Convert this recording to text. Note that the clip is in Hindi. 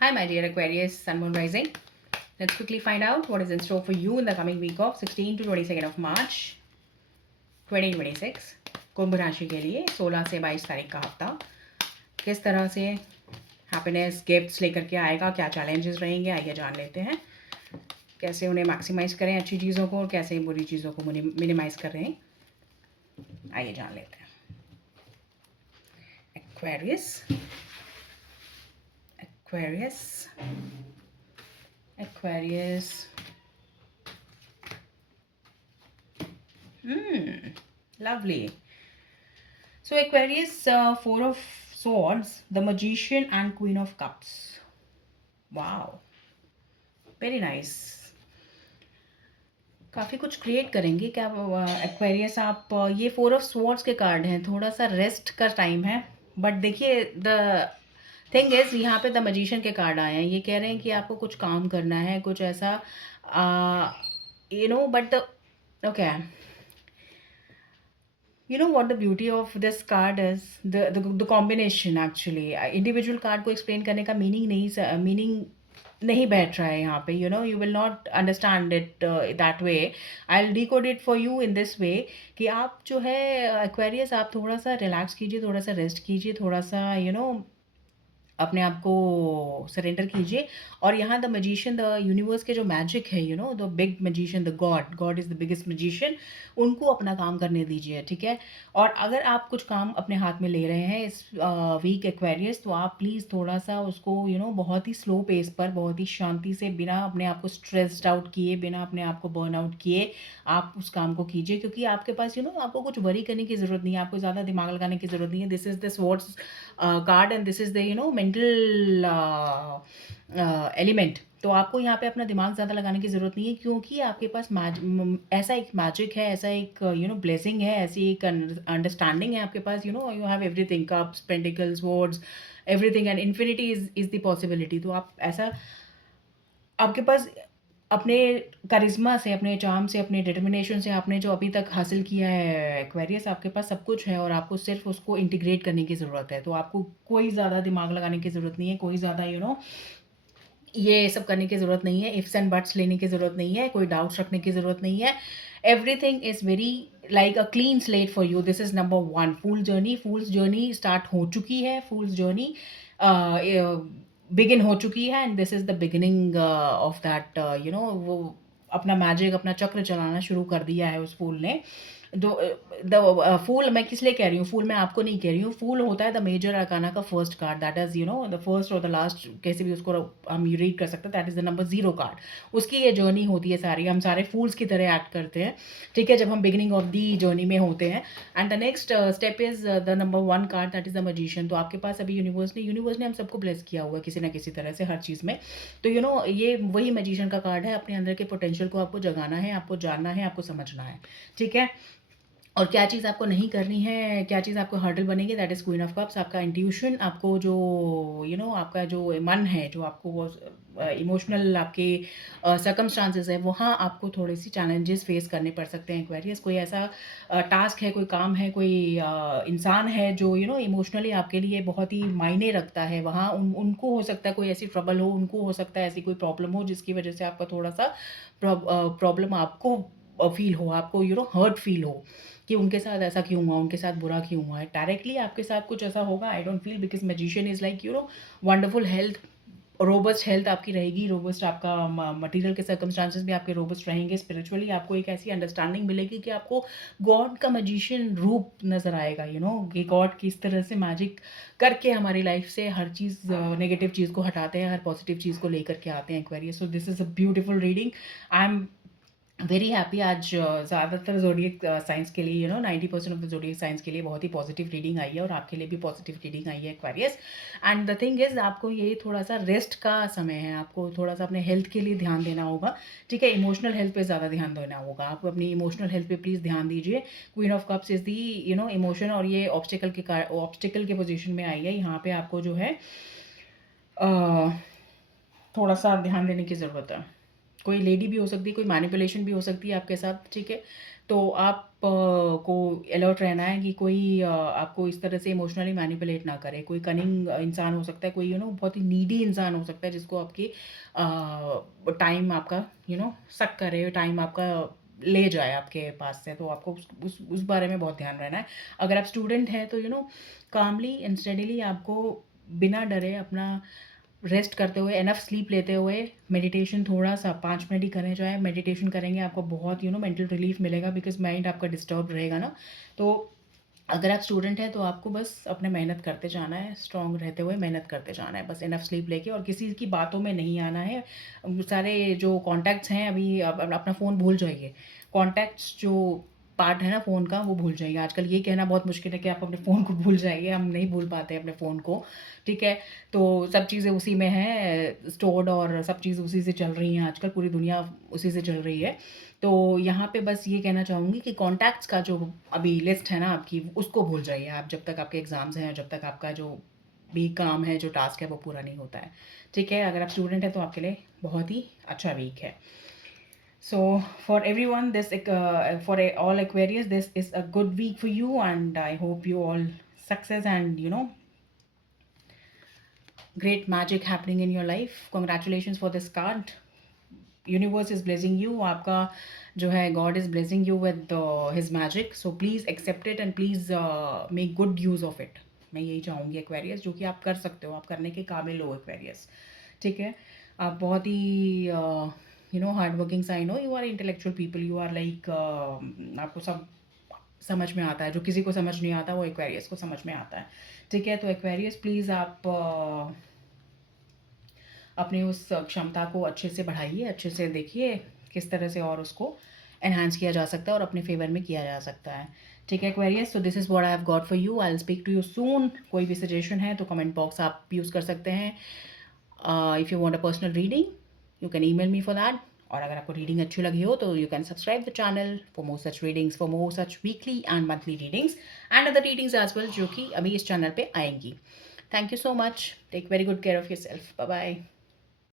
Hi, my dear Aquarius, Sun, Moon, Rising. Let's quickly find out what is in store for you in the coming week of 16 to 22nd of March 2026. कुंभ राशि के लिए 16 से 22 तारीख का हफ्ता किस तरह से हैप्पीनेस गिफ्ट्स लेकर के आएगा, क्या चैलेंजेस रहेंगे, आइए जान लेते हैं। कैसे उन्हें मैक्सिमाइज करें अच्छी चीज़ों को और कैसे बुरी चीज़ों को मिनिमाइज कर रहे हैं, आइए जान लेते हैं। Aquarius, Aquarius, Aquarius. Lovely. So Aquarius, Four of Swords, the Magician and Queen of Cups. Wow, very nice. काफ़ी कुछ क्रिएट करेंगे क्या एक्वेरियस आप? ये फोर ऑफ स्वॉर्ड्स के कार्ड हैं, थोड़ा सा रेस्ट का टाइम है। बट देखिए द थिंग इज यहाँ पे द मजिशियन के कार्ड आए हैं, ये कह रहे हैं कि आपको कुछ काम करना है, कुछ ऐसा but the okay, you know what the beauty of this card is, the combination actually individual card को explain करने का मीनिंग नहीं बैठ रहा है यहाँ पे। You will not understand it that way. I'll decode it for you in this way कि आप जो है Aquarius, आप थोड़ा सा रिलैक्स कीजिए, थोड़ा सा रेस्ट कीजिए, थोड़ा सा अपने आप को सरेंडर कीजिए। और यहाँ द मजिशियन, द यूनिवर्स के जो मैजिक है, the big magician, the God, God is the biggest magician, उनको अपना काम करने दीजिए, ठीक है। और अगर आप कुछ काम अपने हाथ में ले रहे हैं इस वीक एक्वेरियस, तो आप प्लीज़ थोड़ा सा उसको बहुत ही स्लो पेस पर, बहुत ही शांति से, बिना अपने आप को स्ट्रेस्ड आउट किए, बिना अपने आप को बर्न आउट किए आप उस काम को कीजिए। क्योंकि आपके पास आपको कुछ वरी करने की ज़रूरत नहीं है, आपको ज़्यादा दिमाग लगाने की ज़रूरत नहीं है। This is the swords card and this is the mental element. तो आपको यहाँ पे अपना दिमाग ज़्यादा लगाने की ज़रूरत नहीं है, क्योंकि आपके पास ऐसा एक मैजिक है, ऐसा एक ब्लेसिंग है, ऐसी एक अंडरस्टैंडिंग है आपके पास। You have everything, cups, pentacles, words, everything and infinity is the possibility. तो आप ऐसा, आपके पास अपने करिश्मा से, अपने चार्म से, अपने डिटर्मिनेशन से, आपने जो अभी तक हासिल किया है एक्वेरियस, आपके पास सब कुछ है और आपको सिर्फ उसको इंटीग्रेट करने की ज़रूरत है। तो आपको कोई ज़्यादा दिमाग लगाने की ज़रूरत नहीं है, कोई ज़्यादा ये सब करने की ज़रूरत नहीं है, इफ्स एंड बट्स लेने की ज़रूरत नहीं है, कोई डाउट्स रखने की ज़रूरत नहीं है। Everything is very like a clean slate for you. This is number one, fools journey start हो चुकी है, फूल्स जर्नी बिगिन हो चुकी है and this is the beginning of that. वो अपना मैजिक, अपना चक्र चलाना शुरू कर दिया है उस फूल ने। दो द फूल मैं किस लिए कह रही हूँ, फूल मैं आपको नहीं कह रही हूँ, फूल होता है द मेजर अरकाना का first card, that is the first और द लास्ट, कैसे भी उसको हम रीड कर सकते हैं, that is the number 0 card. उसकी ये जर्नी होती है सारी, हम सारे फूल्स की तरह एक्ट करते हैं, ठीक है, जब हम बिगिनिंग ऑफ दी जर्नी में होते हैं। And the next step is the number 1 card, that is the magician. तो आपके पास अभी यूनिवर्स ने हम सबको ब्लेस किया हुआ है किसी ना किसी तरह से, हर चीज़ में। तो ये वही मजिशियन का कार्ड है, अपने अंदर के पोटेंशियल को आपको जगाना है, आपको जानना है, आपको समझना है, ठीक है। और क्या चीज़ आपको नहीं करनी है, क्या चीज़ आपको हर्डल बनेगी, that is queen of cups. आपका इंट्यूशन, आपको जो आपका जो मन है, जो आपको वो इमोशनल आपके सर्कमस्टांसेस है, वहाँ आपको थोड़ी सी चैलेंजेस फेस करने पड़ सकते हैं एक्वेरियस। कोई ऐसा टास्क है, कोई काम है, कोई इंसान है जो इमोशनली आपके लिए बहुत ही मायने रखता है, वहाँ उनको हो सकता है कोई ऐसी ट्रबल हो, उनको हो सकता है ऐसी कोई प्रॉब्लम हो जिसकी वजह से आपका थोड़ा सा प्रॉब्लम आपको फील हो, आपको हर्ट फील हो कि उनके साथ ऐसा क्यों हुआ, उनके साथ बुरा क्यों हुआ है। डायरेक्टली आपके साथ कुछ ऐसा होगा, I don't feel, because magician is like wonderful health, robust health आपकी रहेगी, रोबस्ट आपका मटेरियल के सर्कमस्टांसेस भी आपके रोबस्ट रहेंगे। स्पिरिचुअली आपको एक ऐसी अंडरस्टैंडिंग मिलेगी कि आपको गॉड का मैजिशियन रूप नज़र आएगा, कि गॉड किस तरह से मैजिक करके हमारी लाइफ से हर चीज़, नेगेटिव चीज़ को हटाते हैं, हर पॉजिटिव चीज़ को लेकर के आते हैं Aquarius. So this is a beautiful reading. I am very happy. आज ज़्यादातर जोडियक साइंस के लिए 90% ऑफ द जोडियक साइंस के लिए बहुत ही पॉजिटिव रीडिंग आई है और आपके लिए भी पॉजिटिव रीडिंग आई है Aquarius. And the thing is, आपको ये थोड़ा सा रेस्ट का समय है, आपको थोड़ा सा अपने हेल्थ के लिए ध्यान देना होगा, ठीक है। इमोशनल हेल्थ पे ज़्यादा ध्यान देना होगा, आपको अपनी इमोशनल हेल्थ पे प्लीज़ ध्यान दीजिए। Queen of cups is the emotion, और ये ऑब्स्टिकल के पोजिशन में आई है। यहाँ पे आपको जो है थोड़ा सा ध्यान देने की ज़रूरत है, कोई लेडी भी हो सकती है, कोई मैनिपुलेशन भी हो सकती है आपके साथ, ठीक है? तो आप को अलर्ट रहना है कि कोई आपको इस तरह से इमोशनली मैनिपुलेट ना करे। कोई कनिंग इंसान हो सकता है, कोई बहुत ही नीडी इंसान हो सकता है जिसको आपकी टाइम आपका सक करे, टाइम आपका ले जाए आपके पास से। तो आपको उस बारे में बहुत ध्यान रहना है। अगर आप स्टूडेंट हैं तो कामली एंड स्टेडीली आपको बिना डरे अपना रेस्ट करते हुए, एनफ स्लीप लेते हुए, मेडिटेशन थोड़ा-सा 5 मिनट ही करें, चाहे मेडिटेशन करेंगे आपको बहुत मेंटल रिलीफ मिलेगा, बिकॉज़ माइंड आपका डिस्टर्ब रहेगा ना। तो अगर आप स्टूडेंट हैं तो आपको बस अपने मेहनत करते जाना है, स्ट्रॉन्ग रहते हुए मेहनत करते जाना है, बस इनफ स्लीप लेके, और किसी की बातों में नहीं आना है। सारे जो कॉन्टैक्ट्स हैं अभी अपना फ़ोन भूल जाइए। कॉन्टैक्ट्स जो पार्ट है ना फ़ोन का, वो भूल जाइए। आजकल ये कहना बहुत मुश्किल है कि आप अपने फ़ोन को भूल जाइए, हम नहीं भूल पाते अपने फ़ोन को, ठीक है? तो सब चीज़ें उसी में हैं स्टोर्ड, और सब चीज़ उसी से चल रही हैं आजकल, पूरी दुनिया उसी से चल रही है। तो यहाँ पे बस ये कहना चाहूँगी कि कॉन्टैक्ट्स का जो अभी लिस्ट है ना आपकी, उसको भूल जाइए आप, जब तक आपके एग्ज़ाम्स हैं, जब तक आपका जो भी काम है, जो टास्क है, वो पूरा नहीं होता है, ठीक है? अगर आप स्टूडेंट हैं तो आपके लिए बहुत ही अच्छा वीक है। So for everyone, all Aquarius, this is a good week for you, and I hope you all success and great magic happening in your life. Congratulations for this card. Universe is blessing you. आपका जो है God is blessing you with his magic. So please accept it and please make good use of it. मैं यही चाहूँगी एक्वेरियस, जो कि आप कर सकते हो, आप करने के काबिल हो एक्वेरियस, ठीक है? आप बहुत ही हार्ड वर्किंग साइन हो, you are intellectual people, you are like आपको सब समझ में आता है, जो किसी को समझ नहीं आता वो एक्वेरियस को समझ में आता है, ठीक है? तो एक्वेरियस प्लीज़ आप अपनी उस क्षमता को अच्छे से बढ़ाइए, अच्छे से देखिए किस तरह से और उसको एनहांस किया जा सकता है और अपने फेवर में किया जा सकता है, ठीक है Aquarius? So this is what I have got for you. I will speak to you soon. कोई भी सजेशन है तो कमेंट बॉक्स आप यूज़ कर सकते हैं। If you want a personal reading you can email me for that. और अगर आपको रीडिंग अच्छी लगी हो तो you can subscribe the channel for more such readings, for more such weekly and monthly readings and other readings as well, जो कि अभी इस चैनल पे आएंगी। Thank you so much. Take very good care of your self. Bye bye.